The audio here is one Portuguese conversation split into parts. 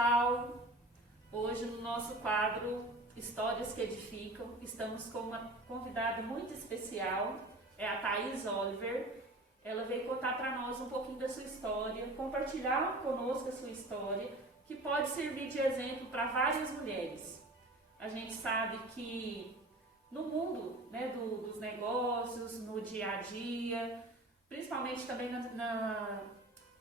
pessoal, hoje no nosso quadro Histórias que Edificam, estamos com uma convidada muito especial, é a Thaís Oliver. Ela veio contar para nós um pouquinho da sua história, compartilhar conosco a sua história, que pode servir de exemplo para várias mulheres. A gente sabe que no mundo, né, dos negócios, no dia a dia, principalmente também na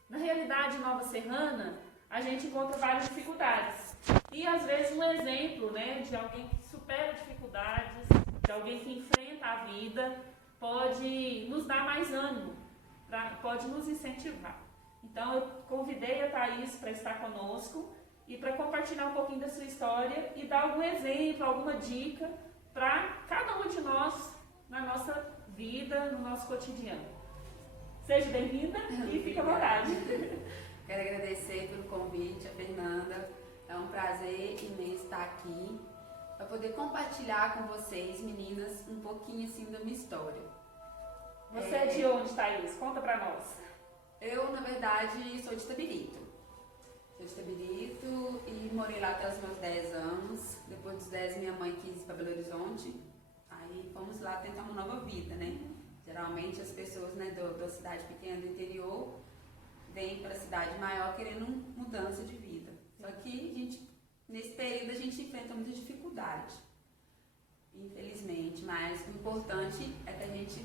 realidade nova serrana, a gente encontra várias dificuldades. E às vezes um exemplo, né, de alguém que supera dificuldades, de alguém que enfrenta a vida, pode nos dar mais ânimo, pode nos incentivar. Então eu convidei a Thaís para estar conosco e para compartilhar um pouquinho da sua história e dar algum exemplo, alguma dica para cada um de nós na nossa vida, no nosso cotidiano. Seja bem-vinda e fique à vontade. Quero agradecer pelo convite, a Fernanda. É um prazer imenso estar aqui para poder compartilhar com vocês, meninas, um pouquinho assim da minha história. Você é de onde, Thaís? Conta para nós. Eu, na verdade, sou de Itabirito. Sou de Itabirito e morei lá até os meus 10 anos. Depois dos 10, minha mãe quis ir para Belo Horizonte. Aí fomos lá tentar uma nova vida, né? Geralmente as pessoas, né, da cidade pequena do interior vêm para a cidade maior querendo mudança de vida. Só que nesse período a gente enfrenta muita dificuldade, infelizmente. Mas o importante é que a gente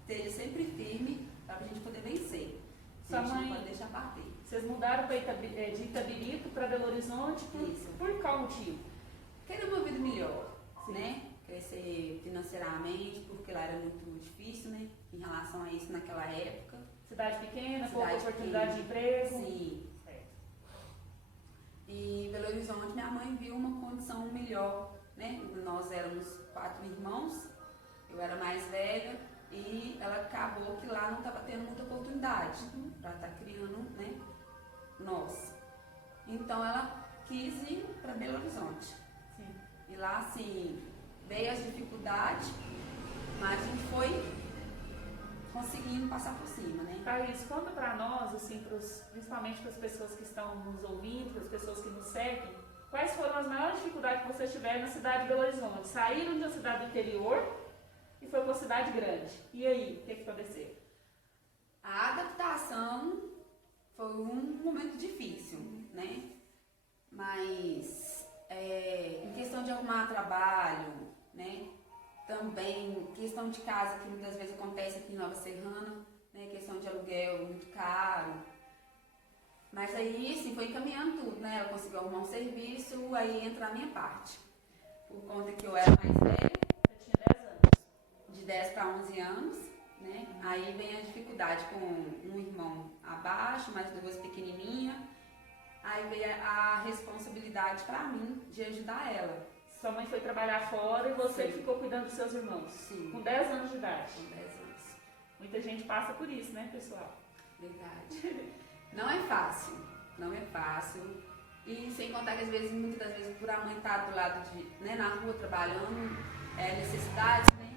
esteja sempre firme para a gente poder vencer. Sua mãe, não pode deixar bater. Vocês mudaram de Itabirito para Belo Horizonte por qual motivo? Querer uma vida melhor, né? Crescer financeiramente, porque lá era muito difícil, né? Em relação a isso naquela época. Cidade pequena, pouca oportunidade de emprego. Sim. Certo. E Belo Horizonte, minha mãe viu uma condição melhor, né? Nós éramos 4 irmãos, eu era mais velha e ela acabou que lá não estava tendo muita oportunidade para estar criando, né? Nós. Então ela quis ir para Belo Horizonte. Sim. E lá, assim, veio as dificuldades, mas a gente foi conseguindo passar por cima, né? Thaís, conta para nós, assim, principalmente para as pessoas que estão nos ouvindo, para as pessoas que nos seguem, quais foram as maiores dificuldades que vocês tiveram na cidade de Belo Horizonte? Saíram de uma cidade do interior e foi para uma cidade grande. E aí, o que aconteceu? A adaptação foi um momento difícil, né? Mas em questão de arrumar trabalho, né? Também questão de casa, que muitas vezes acontece aqui em Nova Serrana, né? Questão de aluguel muito caro. Mas aí, assim, foi encaminhando tudo, né? Ela conseguiu arrumar um serviço, aí entra a minha parte. Por conta que eu era mais velha, Eu tinha 10 anos. De 10 para 11 anos, né? Aí vem a dificuldade com um irmão abaixo, mais 2 pequenininhas. Aí veio a responsabilidade para mim de ajudar ela. Sua mãe foi trabalhar fora e você Sim. ficou cuidando dos seus irmãos? Sim. Com 10 anos de idade? Com 10 anos. Muita gente passa por isso, né, pessoal? Verdade. Não é fácil. Não é fácil. E sem contar que às vezes, muitas das vezes, por a mãe estar do lado né, na rua trabalhando, necessidade, né?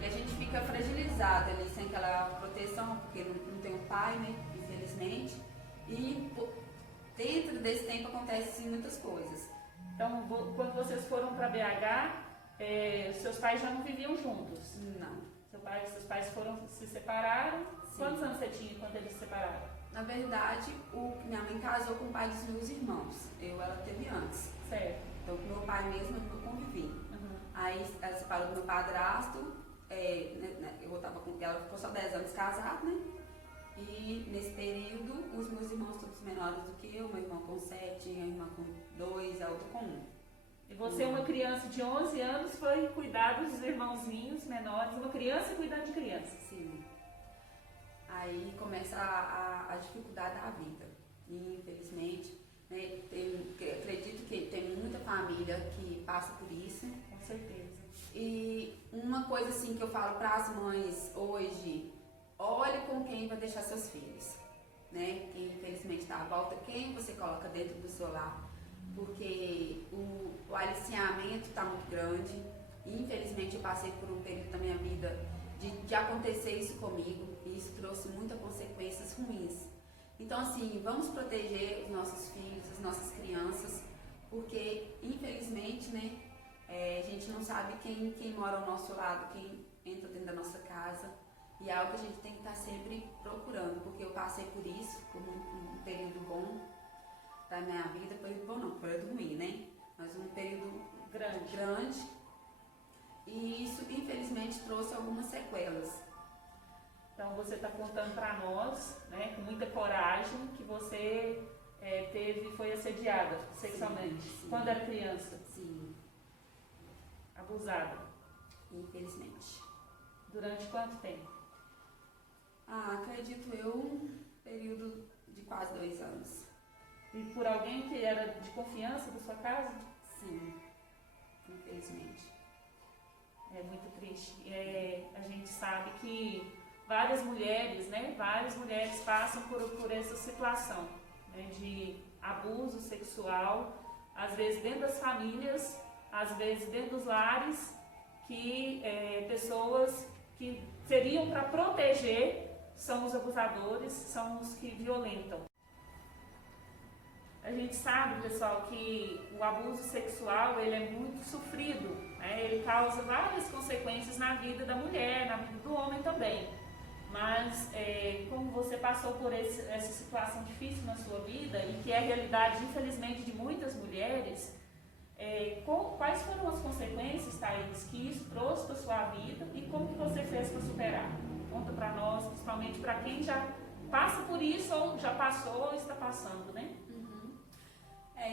E a gente fica fragilizado ali, sem aquela proteção, porque não tem um pai, né? Infelizmente. E dentro desse tempo acontecem muitas coisas. Então, quando vocês foram para BH, seus pais já não viviam juntos? Não. Seus pais se separaram? Sim. Quantos anos você tinha quando eles se separaram? Na verdade, minha mãe casou com o pai dos meus irmãos. Ela teve antes. Certo. Então, com meu pai mesmo, eu convivi. Uhum. Aí, ela separou do meu padrasto. Ela ficou só 10 anos casada, né? E nesse período, os meus irmãos todos menores do que eu, meu irmão com 7, minha irmã com 2, a outra com 1. E você, uma criança de 11 anos, foi cuidar dos irmãozinhos menores, uma criança cuidando de criança. Sim. Aí começa a dificuldade da vida. E, infelizmente, né, acredito que tem muita família que passa por isso. Com certeza. E uma coisa assim que eu falo para as mães hoje: olhe com quem vai deixar seus filhos, né? Quem infelizmente está à volta, quem você coloca dentro do seu lar, porque o aliciamento está muito grande. E, infelizmente, eu passei por um período da minha vida de acontecer isso comigo, e isso trouxe muitas consequências ruins. Então, assim, vamos proteger os nossos filhos, as nossas crianças. porque infelizmente, né, a gente não sabe quem mora ao nosso lado, quem entra dentro da nossa casa, e é algo que a gente tem que estar sempre procurando, porque eu passei por isso, por um período bom da minha vida, período bom não, período ruim, né, mas um período grande, e isso infelizmente trouxe algumas sequelas. Então você está contando para nós, né, com muita coragem, que você foi assediada sexualmente. Sim. Quando era criança? Sim. Abusada? Infelizmente. Durante quanto tempo? Acredito eu, um período de quase 2 anos. E por alguém que era de confiança da sua casa? Sim, infelizmente. É muito triste. A gente sabe que várias mulheres passam por essa situação, né, de abuso sexual, às vezes dentro das famílias, às vezes dentro dos lares, que pessoas que seriam para proteger são os abusadores, são os que violentam. A gente sabe, pessoal, que o abuso sexual ele é muito sofrido, né? Ele causa várias consequências na vida da mulher, na vida do homem também. Mas como você passou por essa situação difícil na sua vida e que é a realidade, infelizmente, de muitas mulheres, quais foram as consequências, Thaís, que isso trouxe para a sua vida e como que você fez para superar? Conta para nós, principalmente para quem já passa por isso ou já passou ou está passando, né?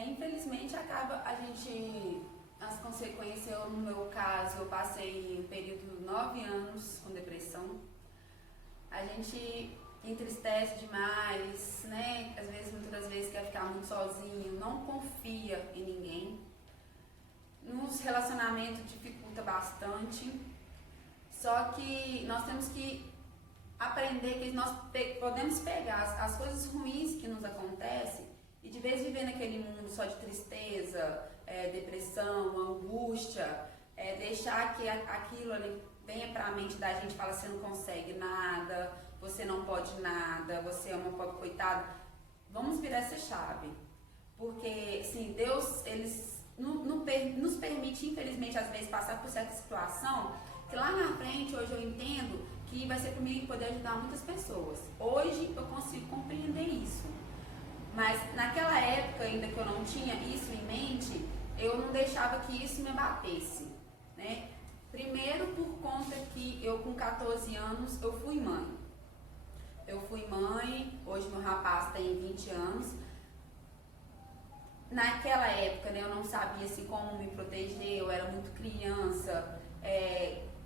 Infelizmente acaba as consequências, no meu caso, eu passei um período de 9 anos com depressão. A gente entristece demais, né? Muitas das vezes quer ficar muito sozinho, não confia em ninguém. Nos relacionamentos dificulta bastante. Só que nós temos que aprender que nós podemos pegar as coisas ruins que nos acontecem e de vez viver naquele mundo só de tristeza, depressão, angústia, deixar que aquilo ali venha para a mente da gente e fala: você não consegue nada, você não pode nada, você é uma pobre coitada. Vamos virar essa chave, porque sim, Deus nos permite, infelizmente, às vezes passar por certa situação que lá na frente, hoje eu entendo que vai ser comigo poder ajudar muitas pessoas. Hoje eu consigo compreender isso. Mas naquela época, ainda que eu não tinha isso em mente, eu não deixava que isso me abatesse, né? Primeiro por conta que eu com 14 anos eu fui mãe. Hoje meu rapaz tem 20 anos. Naquela época, né, eu não sabia assim, como me proteger, eu era muito criança,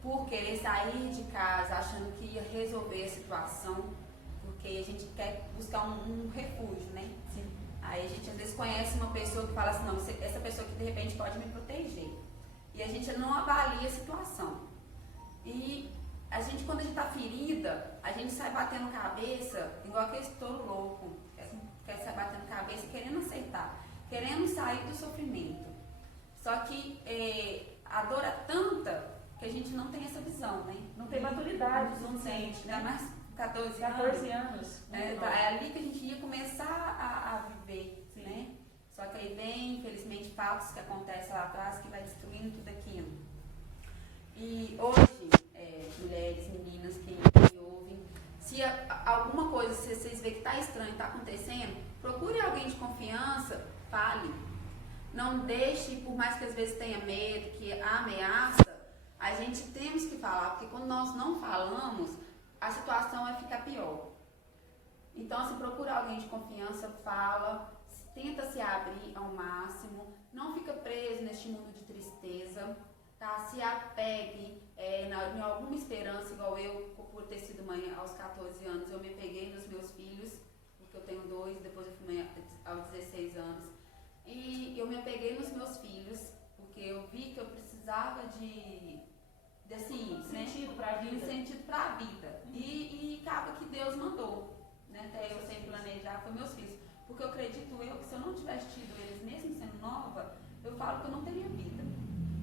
por querer sair de casa achando que ia resolver a situação, porque a gente quer buscar um refúgio, né? Sim. Aí a gente às vezes conhece uma pessoa que fala assim: não, essa pessoa que de repente pode me proteger. E a gente não avalia a situação. E a gente, quando a gente tá ferida, a gente sai batendo cabeça, igual aquele touro louco, quer sair batendo cabeça, querendo aceitar, querendo sair do sofrimento. Só que a dor é tanta que a gente não tem essa visão, né? Não tem maturidade suficiente, né? Mais 14 anos. É ali que a gente ia começar a viver, sim, né? Só que aí vem, infelizmente, fatos que acontecem lá atrás que vai destruindo tudo aquilo. E hoje, mulheres, meninas que me ouvem, se alguma coisa, se vocês veem que está estranho, está acontecendo, procure alguém de confiança, fale. Não deixe, por mais que às vezes tenha medo, que há ameaça, a gente temos que falar, porque quando nós não falamos, a situação vai ficar pior. Então, assim, procura alguém de confiança, fala, tenta se abrir ao máximo, não fica preso neste mundo de tristeza, tá? Se apegue em alguma esperança, igual eu, por ter sido mãe aos 14 anos, eu me peguei nos meus filhos, porque eu tenho 2, depois eu fui mãe aos 16 anos, e eu me apeguei nos meus filhos, porque eu vi que eu precisava de assim, sentido, né? Para a vida. Sentido para a vida. E acaba que Deus mandou, né? Até eu sem planejar, foi meus filhos. Porque eu acredito que se eu não tivesse tido eles, mesmo sendo nova, eu falo que eu não teria vida.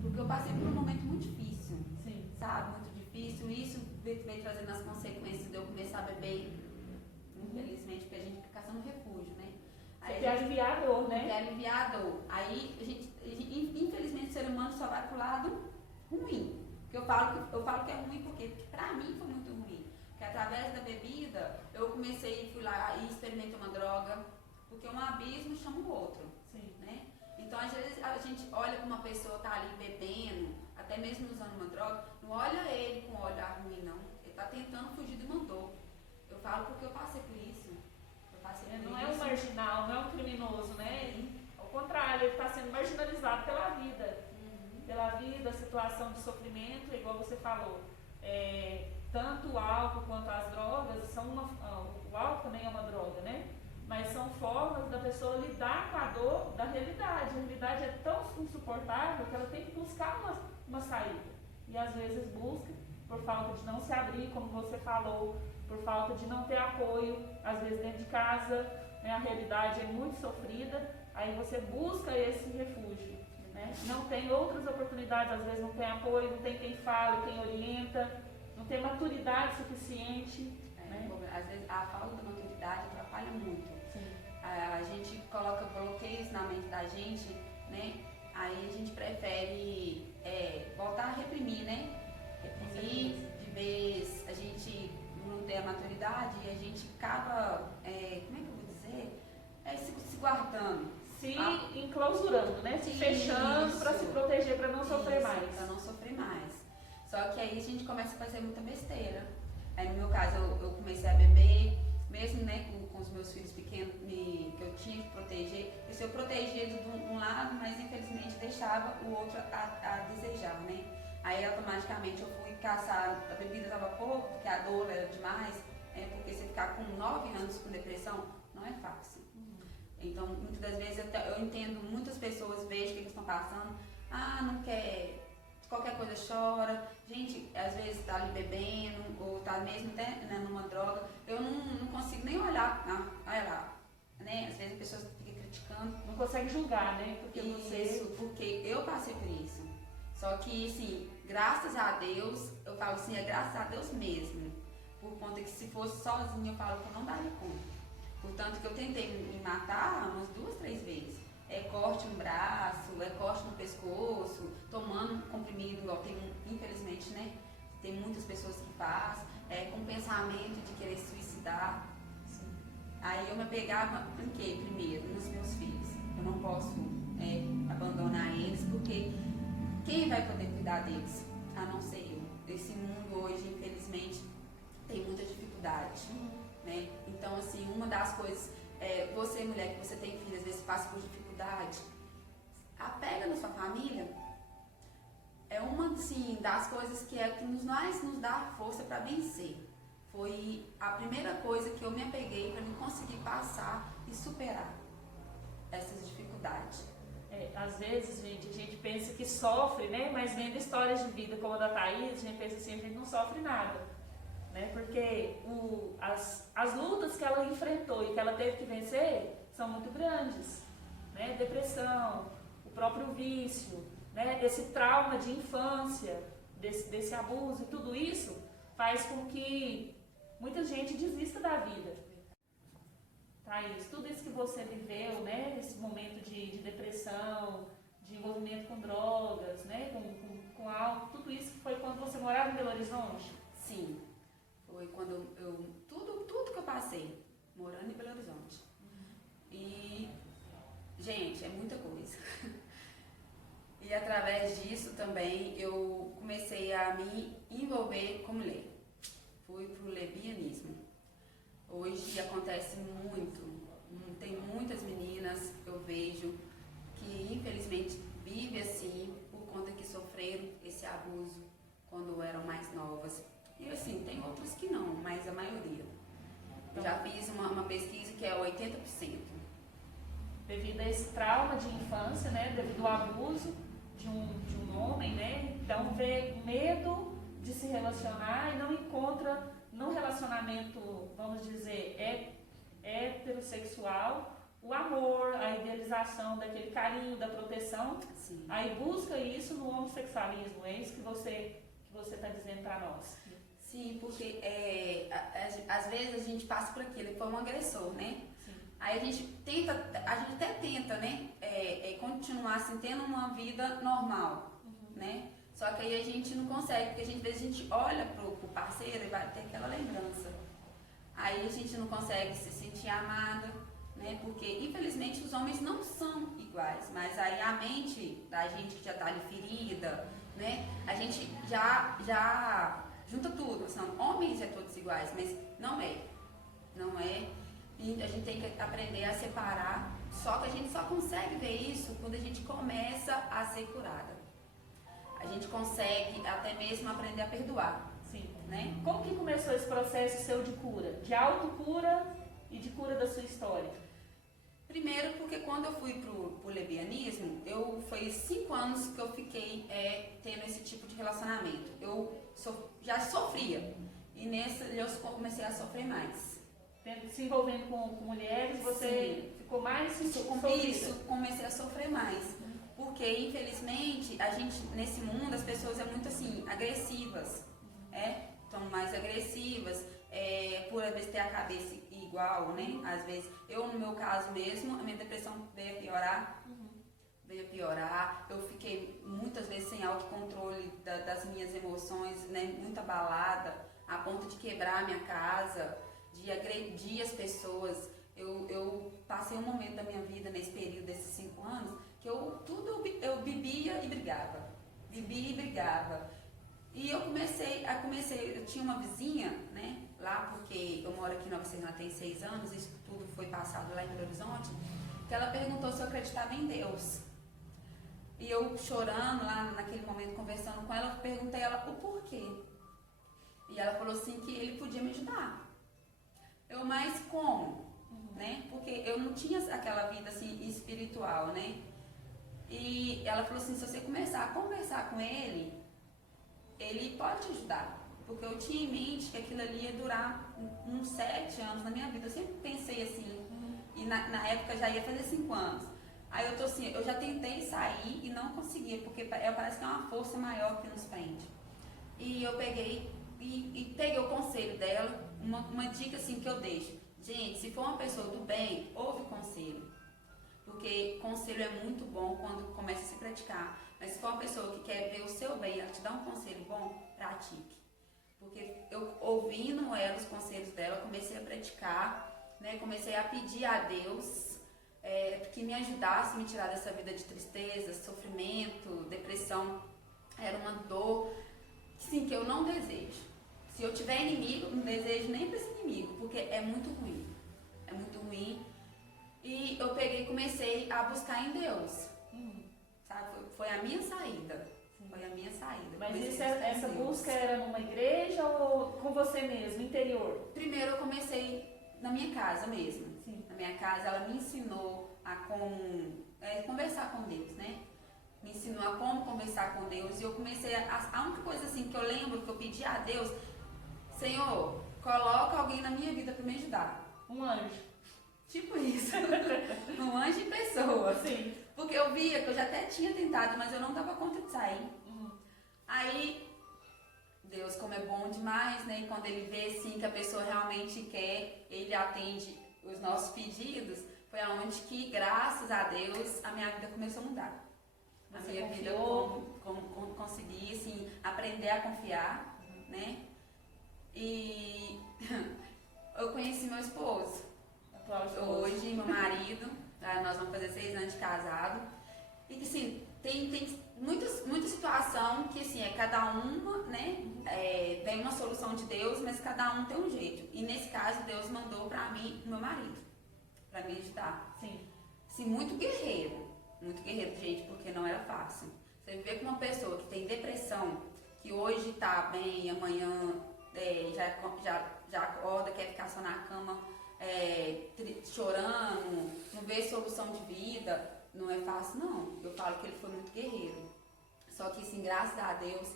Porque eu passei por um momento muito difícil, sim, sabe? Muito difícil. Isso veio trazendo as consequências de eu começar a beber, infelizmente, porque a gente fica caçando refúgio, né? Aí Porque aliviar a dor, né? Porque aliviar a dor. Aí, infelizmente, o ser humano só vai pro lado ruim. Eu falo que é ruim porque pra mim foi muito ruim. Porque através da bebida, eu fui lá e experimentei uma droga. Porque um abismo chama o outro. Sim. Né? Então, às vezes, a gente olha para uma pessoa que tá ali bebendo, até mesmo usando uma droga, não olha ele com um olhar ruim, não. Ele tá tentando fugir de uma dor. Eu falo porque eu passei por isso. Não é um marginal, não é um criminoso, né? Ao contrário, ele está sendo marginalizado pela vida. Pela vida, a situação de sofrimento, igual você falou. Tanto o álcool quanto as drogas, o álcool também é uma droga, né? Mas são formas da pessoa lidar com a dor da realidade. A realidade é tão insuportável que ela tem que buscar uma saída. E às vezes busca por falta de não se abrir, como você falou, por falta de não ter apoio, às vezes dentro de casa, né, a realidade é muito sofrida, aí você busca esse refúgio. Né? Não tem outras oportunidades, às vezes não tem apoio, não tem quem fale, quem orienta, não tem maturidade suficiente. Né? Às vezes a falta de maturidade atrapalha muito. A gente coloca bloqueios na mente da gente, né? Aí a gente prefere voltar a reprimir, né? Reprimir, de vez a gente não tem a maturidade e a gente acaba, como é que eu vou dizer? Se guardando. Se enclausurando, né? Se fechando para se proteger, para não sofrer mais. Para não sofrer mais. Só que aí a gente começa a fazer muita besteira. Aí no meu caso eu comecei a beber, mesmo né, com os meus filhos pequenos, que eu tinha que proteger. Eu protegia de um lado, mas infelizmente deixava o outro a desejar, né? Aí automaticamente eu fui caçar, a bebida estava pouco, porque a dor era demais, porque você ficar com 9 anos com depressão não é fácil. Então, muitas das vezes eu entendo, muitas pessoas vejo que eles estão passando, não quer, qualquer coisa chora, gente, às vezes está ali bebendo, ou está mesmo até numa droga, eu não consigo nem olhar, olha lá, né? Às vezes as pessoas ficam criticando. Não consegue julgar, né? Porque eu passei por isso. Só que, assim, graças a Deus, eu falo assim, é graças a Deus mesmo, por conta que se fosse sozinha, eu falo que eu não daria conta. Portanto, que eu tentei me matar umas 2, 3 vezes. Corte no braço, corte no pescoço, tomando comprimido, igual tem, infelizmente, né? Tem muitas pessoas que fazem, com pensamento de querer se suicidar. Sim. Aí eu me pegava em quê? Primeiro, nos meus filhos. Eu não posso abandonar eles, porque quem vai poder cuidar deles? A não ser eu. Esse mundo hoje, infelizmente, tem muita dificuldade. Né? Então, assim, uma das coisas, você mulher que você tem filhos, às vezes passa por dificuldade, apega na sua família, é uma assim, das coisas que mais nos dá força para vencer. Foi a primeira coisa que eu me apeguei para me conseguir passar e superar essas dificuldades. Às vezes, gente, a gente pensa que sofre, né? Mas vendo histórias de vida como a da Thaís, a gente pensa assim, a gente não sofre nada. Né? Porque as lutas que ela enfrentou e que ela teve que vencer são muito grandes. Né? Depressão, o próprio vício, né? Esse trauma de infância, desse abuso, e tudo isso faz com que muita gente desista da vida. Thaís, tudo isso que você viveu, né? Esse momento de depressão, de envolvimento com drogas, né? com álcool, tudo isso foi quando você morava em Belo Horizonte? Sim. Foi quando tudo que eu passei, morando em Belo Horizonte. E, gente, é muita coisa. E através disso também eu comecei a me envolver com mulher. Fui pro lesbianismo. Hoje acontece muito, tem muitas meninas, eu vejo, que infelizmente vivem assim, por conta que sofreram esse abuso quando eram mais novas. E assim, tem outras que não, mas a maioria. Eu já fiz uma pesquisa que é 80%. Devido a esse trauma de infância, né, devido ao abuso de um homem, né, então vê medo de se relacionar e não encontra no relacionamento, vamos dizer, heterossexual, o amor, a idealização daquele carinho, da proteção. Sim. Aí busca isso no homossexualismo, é isso que você está dizendo para nós. Sim, porque às vezes a gente passa por aquilo, foi um agressor, né? Sim. Aí a gente até tenta, né, continuar assim, tendo uma vida normal, né? Só que aí a gente não consegue, porque às vezes a gente olha pro parceiro e vai ter aquela lembrança. Aí a gente não consegue se sentir amada, né? Porque infelizmente os homens não são iguais, mas aí a mente da gente que já tá ali ferida, né? A gente já junta tudo, são homens todos iguais, mas não é. Não é. E a gente tem que aprender a separar, só que a gente só consegue ver isso quando a gente começa a ser curada. A gente consegue até mesmo aprender a perdoar. Sim. Né? Como que começou esse processo seu de cura? De autocura e de cura da sua história? Primeiro porque quando eu fui pro lesbianismo, foi 5 anos que eu fiquei tendo esse tipo de relacionamento. Eu já sofria e nesse eu comecei a sofrer mais. Se envolvendo com mulheres, você Sim. ficou mais sofrida? Isso, comecei a sofrer mais. Porque, infelizmente, a gente, nesse mundo, as pessoas muito, assim, agressivas. Estão mais agressivas, por, às vezes, ter a cabeça igual, né? Às vezes, no meu caso mesmo, a minha depressão veio a piorar. Veio a piorar. Eu fiquei, muitas vezes, sem autocontrole das minhas emoções, né? Muito abalada, a ponto de quebrar a minha casa, de agredir as pessoas. Eu passei um momento da minha vida nesse período desses 5 anos que eu bebia e brigava. Bebia e brigava. E eu eu tinha uma vizinha, né, lá porque eu moro aqui em Nova Serrana tem 6 anos, isso tudo foi passado lá em Belo Horizonte, que ela perguntou se eu acreditava em Deus. E eu chorando lá naquele momento, conversando com ela, eu perguntei a ela o porquê. E ela falou assim que ele podia me ajudar. Mas como? Né? Porque eu não tinha aquela vida assim espiritual, né? E ela falou assim, se você começar a conversar com ele pode te ajudar. Porque eu tinha em mente que aquilo ali ia durar uns 7 anos na minha vida. Eu sempre pensei assim, e na época já ia fazer 5 anos. Aí eu tô assim, eu já tentei sair e não conseguia, porque parece que é uma força maior que nos prende. E eu peguei e peguei o conselho dela, uma dica assim que eu deixo. Gente, se for uma pessoa do bem, ouve conselho. Porque conselho é muito bom quando começa a se praticar. Mas se for uma pessoa que quer ver o seu bem, ela te dá um conselho bom, pratique. Porque eu, ouvindo ela, os conselhos dela, comecei a praticar, né? Comecei a pedir a Deus que me ajudasse a me tirar dessa vida de tristeza, sofrimento, depressão. Era uma dor, sim, que eu não desejo. Se eu tiver inimigo, não desejo nem para esse inimigo, porque é muito ruim. É muito ruim. E eu peguei e comecei a buscar em Deus. Sabe? Foi a minha saída. Foi a minha saída. Mas essa busca era numa igreja ou com você mesmo, interior? Primeiro eu comecei na minha casa mesmo. Sim. Na minha casa ela me ensinou a como conversar com Deus, né? Me ensinou a como conversar com Deus. E eu comecei a única coisa assim que eu lembro que eu pedi a Deus, Senhor, coloca alguém na minha vida para me ajudar. Um anjo. Tipo isso. Um anjo em pessoa. Sim. Porque eu via que eu já até tinha tentado, mas eu não dava conta de sair. Aí, Deus, como é bom demais, né? E quando Ele vê, assim, que a pessoa realmente quer, Ele atende os nossos pedidos, foi aonde que, graças a Deus, a minha vida começou a mudar. A minha vida consegui, assim, aprender a confiar, né? E eu conheci meu esposo. Hoje, meu marido, nós vamos fazer 6 anos de casado. E que, assim, tem muita situação que, assim, cada uma, né, tem uma solução de Deus, mas cada um tem um jeito. E nesse caso, Deus mandou pra mim, meu marido, pra me ajudar. Sim. Assim, muito guerreiro, gente, porque não era fácil. Você viver com uma pessoa que tem depressão, que hoje tá bem, amanhã já acorda, quer ficar só na cama, chorando, não vê solução de vida, não é fácil não. Eu falo que ele foi muito guerreiro. Só que assim, graças a Deus,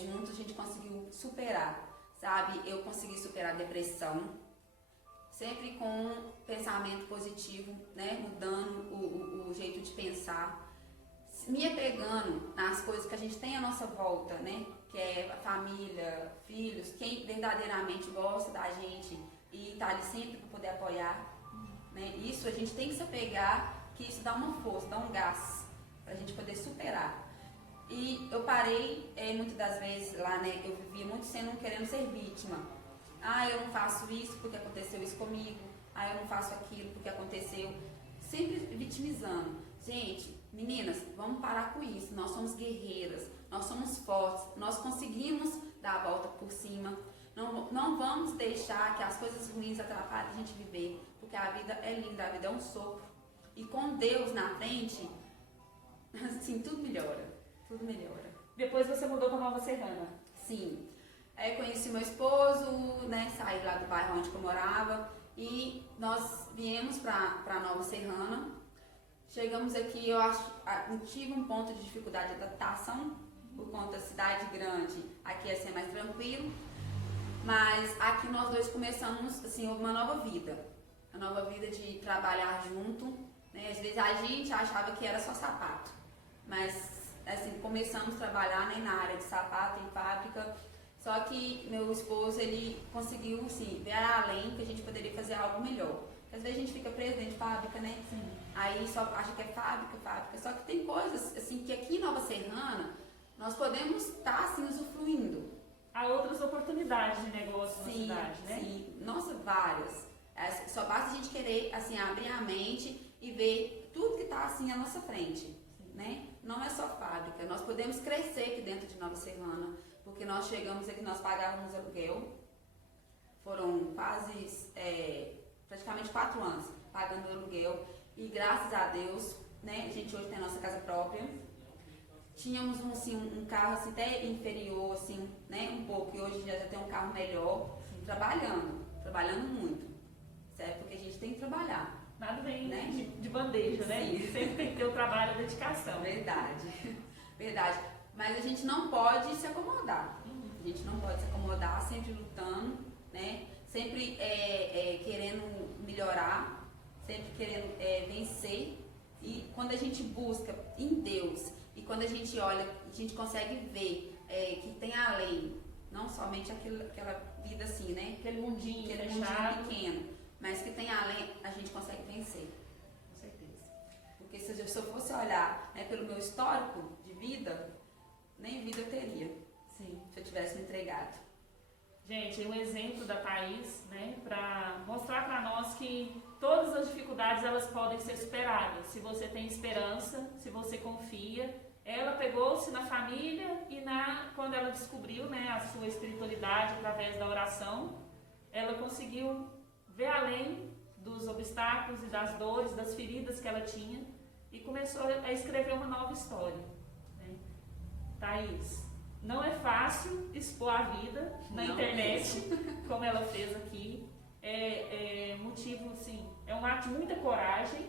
juntos a gente conseguiu superar, sabe? Eu consegui superar a depressão, sempre com pensamento positivo, né? Mudando o jeito de pensar, me apegando nas coisas que a gente tem à nossa volta, né? Que é a família, filhos, quem verdadeiramente gosta da gente e tá ali sempre para poder apoiar. né? Isso a gente tem que se apegar, que isso dá uma força, dá um gás pra gente poder superar. E eu parei, muitas das vezes lá, né, eu vivia muito querendo ser vítima. Ah, eu não faço isso porque aconteceu isso comigo. Ah, eu não faço aquilo porque aconteceu. Sempre vitimizando. Gente, meninas, vamos parar com isso. Nós somos guerreiras, nós somos fortes, nós conseguimos dar a volta por cima. Não vamos deixar que as coisas ruins atrapalhem a gente viver, porque a vida é linda, a vida é um sopro. E com Deus na frente, assim, tudo melhora. Tudo melhora. Depois você mudou para Nova Serrana. Sim. Aí conheci meu esposo, né, saí lá do bairro onde eu morava e nós viemos para Nova Serrana. Chegamos aqui, eu tive um ponto de dificuldade de adaptação, por conta da cidade grande, aqui ia ser mais tranquilo, mas aqui nós dois começamos, assim, uma nova vida de trabalhar junto, né, às vezes a gente achava que era só sapato, mas assim, começamos a trabalhar, né, na área de sapato, em fábrica, só que meu esposo, ele conseguiu, assim, ver além que a gente poderia fazer algo melhor. Às vezes a gente fica preso dentro de fábrica, né? Sim. Aí só acha que é fábrica. Só que tem coisas, assim, que aqui em Nova Serrana, nós podemos estar, assim, usufruindo. Há outras oportunidades de negócio na cidade, né? Sim, nossa, várias. Só basta a gente querer, assim, abrir a mente e ver tudo que está, assim, à nossa frente, né? Não é só fábrica, nós podemos crescer aqui dentro de Nova Serrana, porque nós chegamos aqui, nós pagávamos aluguel, foram quase, praticamente 4 anos pagando aluguel, e graças a Deus, né, a gente hoje tem a nossa casa própria. Tínhamos um carro assim, até inferior, assim, né, um pouco, e hoje já tem um carro melhor, trabalhando muito, certo? Porque a gente tem que trabalhar. Nada vem, né, de bandeja, né? Sim. Sempre tem que ter o trabalho e a dedicação. Verdade, verdade. Mas a gente não pode se acomodar. A gente não pode se acomodar, sempre lutando, né? Sempre querendo melhorar, sempre querendo vencer. E quando a gente busca em Deus, e quando a gente olha, a gente consegue ver que tem além, não somente aquela vida assim, né? Aquele mundinho mundinho pequeno, mas que tem além, a gente consegue vencer. Com certeza. Porque se eu fosse olhar, né, pelo meu histórico de vida, nem vida eu teria. Sim. Se eu tivesse me entregado. Gente, um exemplo da Thaís, né, para mostrar para nós que todas as dificuldades elas podem ser superadas. Se você tem esperança, se você confia. Ela pegou-se na família e quando ela descobriu, né, a sua espiritualidade através da oração, ela conseguiu ver além dos obstáculos e das dores, das feridas que ela tinha e começou a escrever uma nova história. Né? Thaís, não é fácil expor a vida na internet, como ela fez aqui. É motivo, assim, é um ato de muita coragem,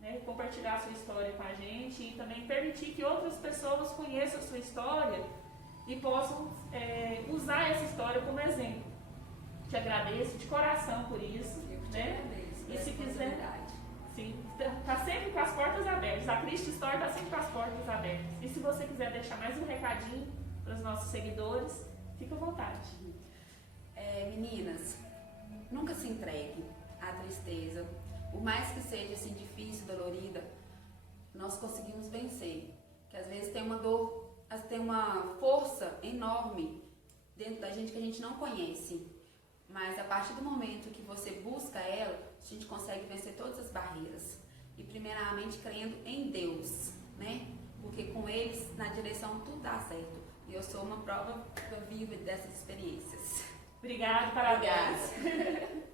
né? Compartilhar a sua história com a gente e também permitir que outras pessoas conheçam a sua história e possam usar essa história como exemplo. Te agradeço de coração por isso. Né? E se quiser, sim, tá sempre com as portas abertas. A Cristo Store tá sempre com as portas abertas. E se você quiser deixar mais um recadinho para os nossos seguidores, fica à vontade. Meninas, nunca se entregue à tristeza. Por mais que seja assim difícil, dolorida, nós conseguimos vencer. Que às vezes tem uma dor, tem uma força enorme dentro da gente que a gente não conhece. Mas a partir do momento que você busca ela, a gente consegue vencer todas as barreiras. E primeiramente crendo em Deus, né? Porque com eles, na direção, tudo dá certo. E eu sou uma prova viva dessas experiências. Obrigada, parabéns. Obrigada.